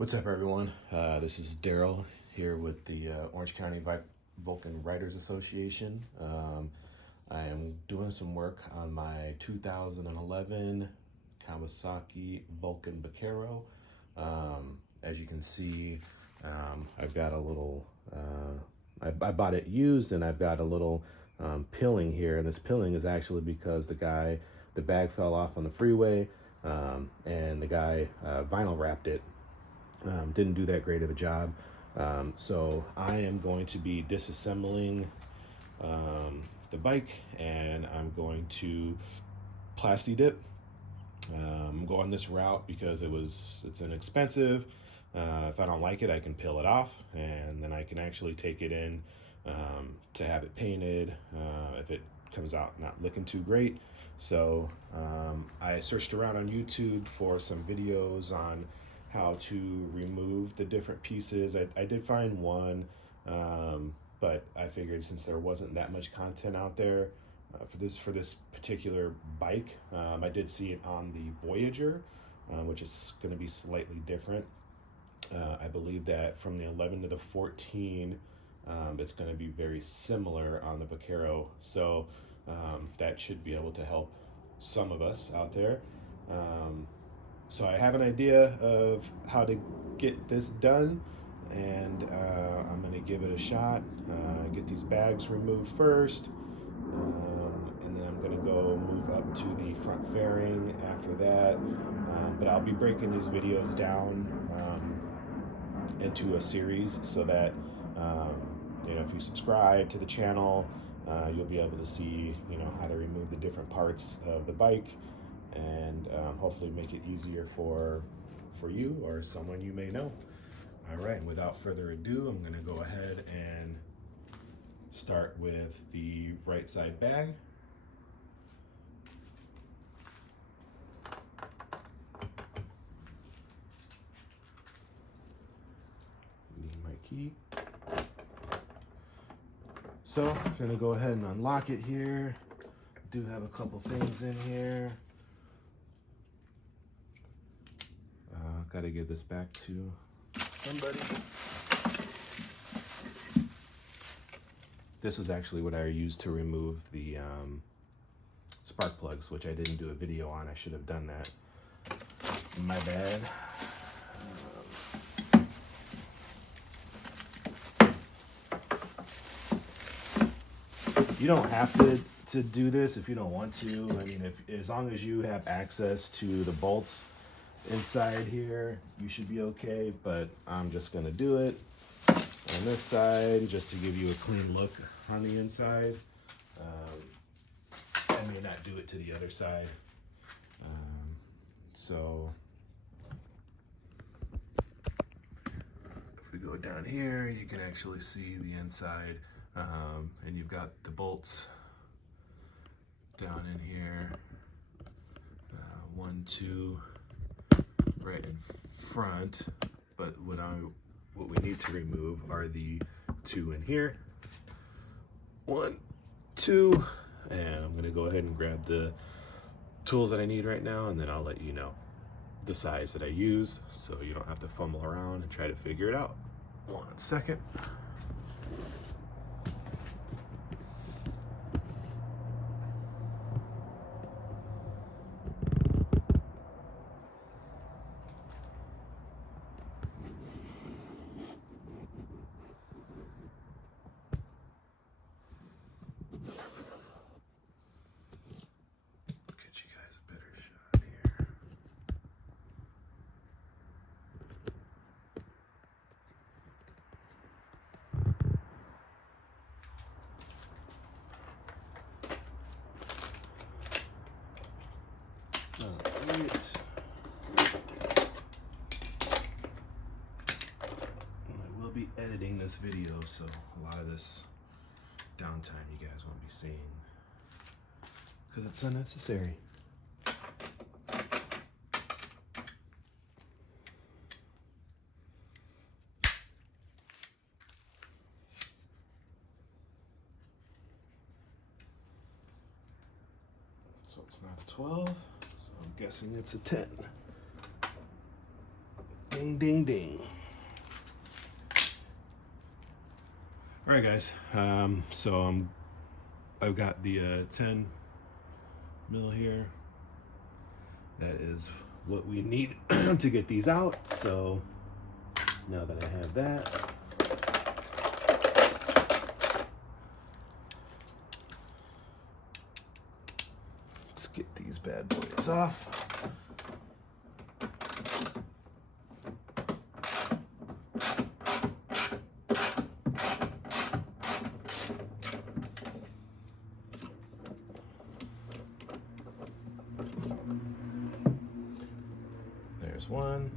What's up, everyone? This is Daryl here with the Orange County Vulcan Writers Association. I am doing some work on my 2011 Kawasaki Vulcan Vaquero. As you can see, I've got a little, I bought it used, and I've got a little pilling here. And this pilling is actually because the bag fell off on the freeway, and the guy vinyl wrapped it. Didn't do that great of a job. So I am going to be disassembling the bike, and I'm going to plasti dip. Go on this route because it's inexpensive. If I don't like it, I can peel it off, and then I can actually take it in to have it painted if it comes out not looking too great. So I searched around on YouTube for some videos on how to remove the different pieces. I did find one, but I figured since there wasn't that much content out there for this particular bike, I did see it on the Voyager, which is going to be slightly different. I believe that from the 11 to the 14, it's going to be very similar on the Vaquero. So that should be able to help some of us out there. So I have an idea of how to get this done, and I'm going to give it a shot. Get these bags removed first, and then I'm going to go move up to the front fairing after that. But I'll be breaking these videos down into a series so that if you subscribe to the channel, you'll be able to see how to remove the different parts of the bike, and hopefully make it easier for you or someone you may know. All right, and without further ado, I'm going to go ahead and start with the right side bag. Need my key. So I'm going to go ahead and unlock it here. Do have a couple things in here. Got to give this back to somebody. This was actually what I used to remove the spark plugs, which I didn't do a video on. I should have done that. My bad. You don't have to do this if you don't want to. I mean, as long as you have access to the bolts inside here, you should be okay, but I'm just gonna do it on this side just to give you a clean look on the inside. I may not do it to the other side. So if we go down here, you can actually see the inside, and you've got the bolts down in here, 1, 2, right in front, but what we need to remove are the 2 in here. 1, 2, and I'm gonna go ahead and grab the tools that I need right now, and then I'll let you know the size that I use so you don't have to fumble around and try to figure it out. 1 second. I will be editing this video, so a lot of this downtime you guys won't be seeing because it's unnecessary. So it's not a 12, so I'm guessing it's a 10. Ding, ding, ding. All right, guys. So I've got the 10 mil here. That is what we need to get these out. So now that I have that, let's get these bad boys off. There's one.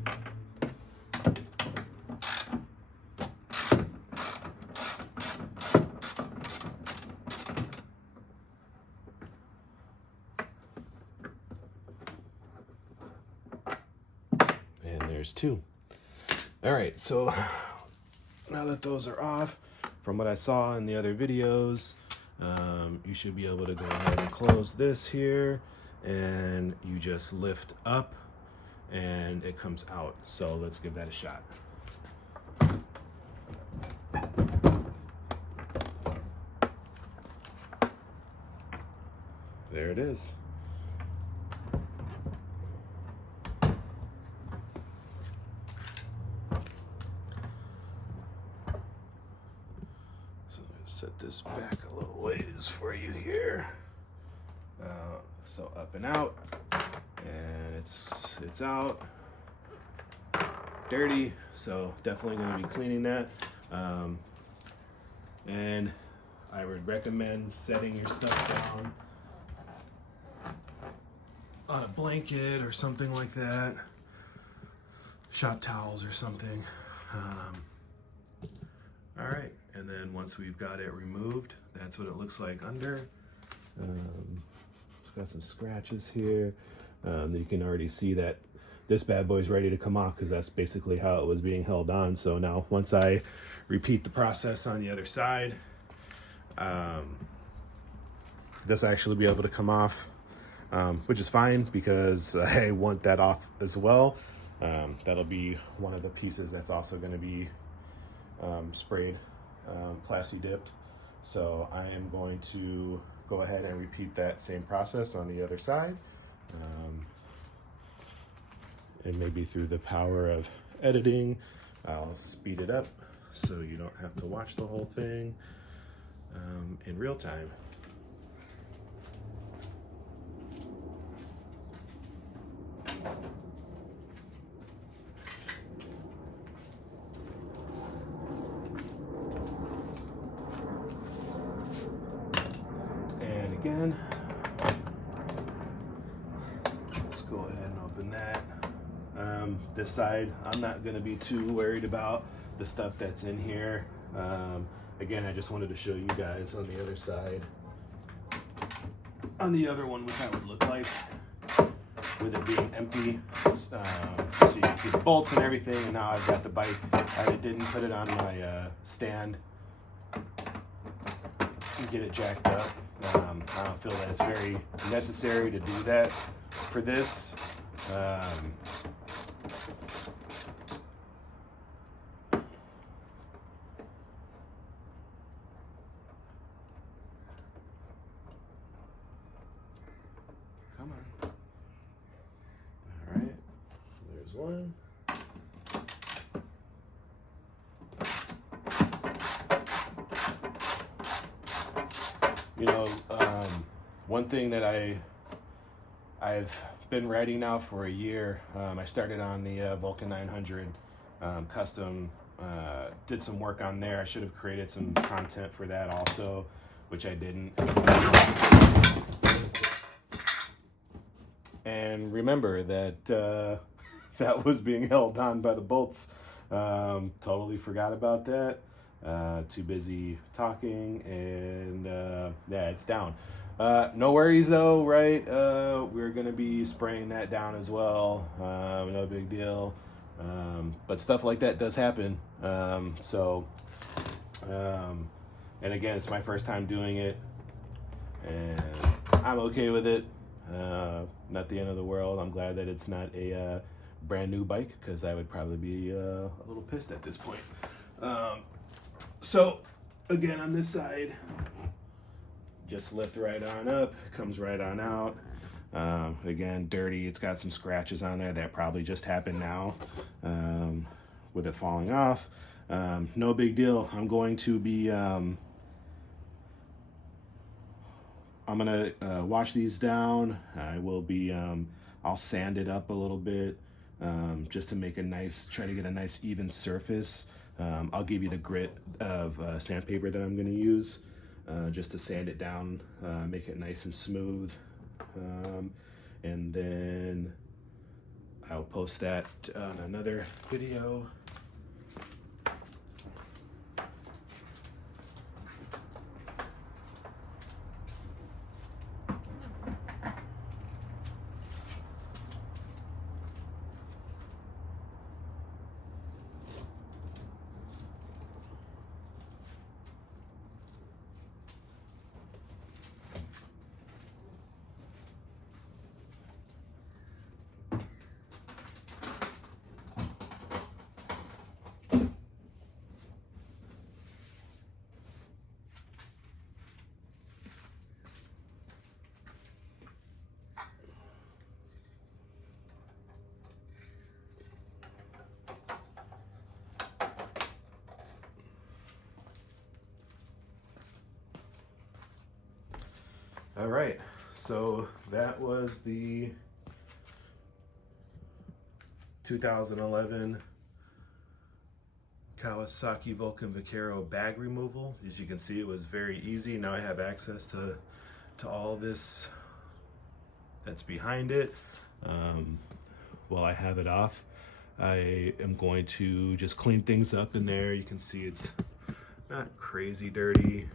And there's two. All right, so now that those are off, from what I saw in the other videos, you should be able to go ahead and close this here, and you just lift up and it comes out. So let's give that a shot. There it is. So let's set this back a little ways for you here. So up and out, and it's out. Dirty, so definitely going to be cleaning that. And I would recommend setting your stuff down on a blanket or something like that, shop towels or something. All right, and then once we've got it removed, that's what it looks like under. It's got some scratches here. You can already see that this bad boy is ready to come off because that's basically how it was being held on. So now once I repeat the process on the other side, this will actually be able to come off, which is fine because I want that off as well. That'll be one of the pieces that's also going to be sprayed, plasti dipped. So I am going to go ahead and repeat that same process on the other side. And maybe through the power of editing, I'll speed it up so you don't have to watch the whole thing in real time. And again, let's go ahead and open that. This side, I'm not going to be too worried about the stuff that's in here. Again, I just wanted to show you guys on the other side, on the other one, what that would look like with it being empty. So you can see the bolts and everything, and now I've got the bike. I didn't put it on my stand and get it jacked up. I don't feel that it's very necessary to do that for this. Come on. All right, there's one. You know, one thing that I've been riding now for a year. I started on the Vulcan 900 custom, did some work on there. I should have created some content for that also, which I didn't. And remember that that was being held on by the bolts. Totally forgot about that. Too busy talking, and yeah, it's down. No worries though, right? We're gonna be spraying that down as well. No big deal. But stuff like that does happen. And again, it's my first time doing it, and I'm okay with it. Not the end of the world. I'm glad that it's not a brand new bike, because I would probably be a little pissed at this point. So again, on this side, just lift right on up, comes right on out. Again, dirty, it's got some scratches on there that probably just happened now with it falling off. No big deal. I'm going to be I'm gonna wash these down. I will be I'll sand it up a little bit, just to make a nice, try to get a nice even surface. I'll give you the grit of sandpaper that I'm gonna use, just to sand it down, make it nice and smooth. And then I'll post that on another video. All right, so that was the 2011 Kawasaki Vulcan Vaquero bag removal. As you can see, it was very easy. Now I have access to all this that's behind it. While I have it off, I am going to just clean things up in there. You can see it's not crazy dirty.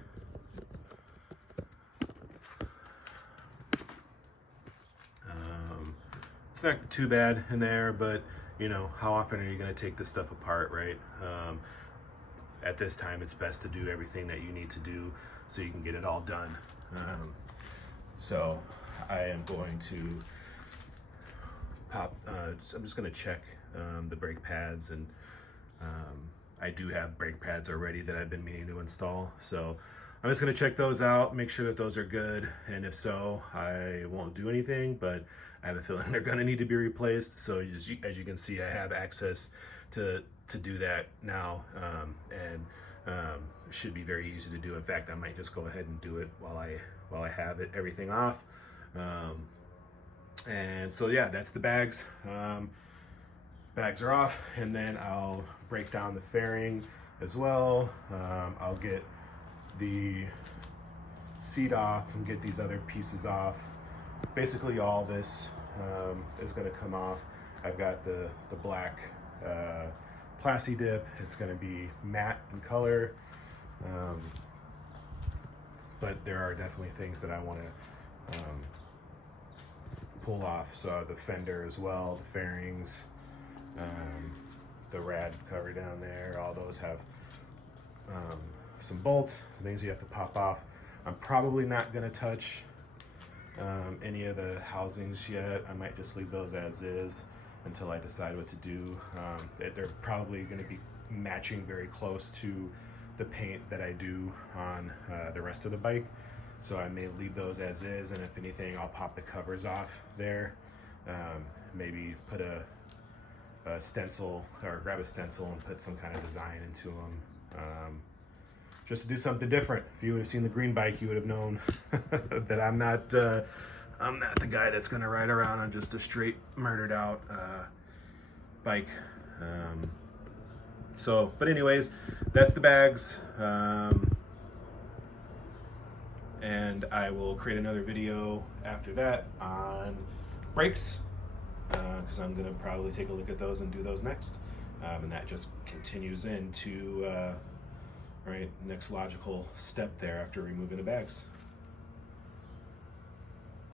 It's not too bad in there, but you know, how often are you going to take this stuff apart, right? At this time, it's best to do everything that you need to do so you can get it all done. So I am going to I'm just going to check the brake pads, and I do have brake pads already that I've been meaning to install. So I'm just going to check those out, make sure that those are good, and if so, I won't do anything, but I have a feeling they're going to need to be replaced. So as you can see, I have access to do that now, and it should be very easy to do. In fact, I might just go ahead and do it while I have everything off. And so yeah, that's the bags. Bags are off, and then I'll break down the fairing as well. I'll get the seat off and get these other pieces off. Basically all this is going to come off. I've got the black Plasti dip. It's going to be matte in color, but there are definitely things that I want to pull off. So the fender as well, the fairings, the rad cover down there, all those have some bolts, some things you have to pop off. I'm probably not going to touch any of the housings yet. I might just leave those as is until I decide what to do. They're probably going to be matching very close to the paint that I do on the rest of the bike. So I may leave those as is, and if anything, I'll pop the covers off there. Maybe put a stencil, or grab a stencil and put some kind of design into them. Just to do something different. If you would have seen the green bike, you would have known that I'm not the guy that's gonna ride around on just a straight murdered out bike. But anyways, that's the bags. And I will create another video after that on brakes, because I'm gonna probably take a look at those and do those next. And that just continues into next logical step there after removing the bags.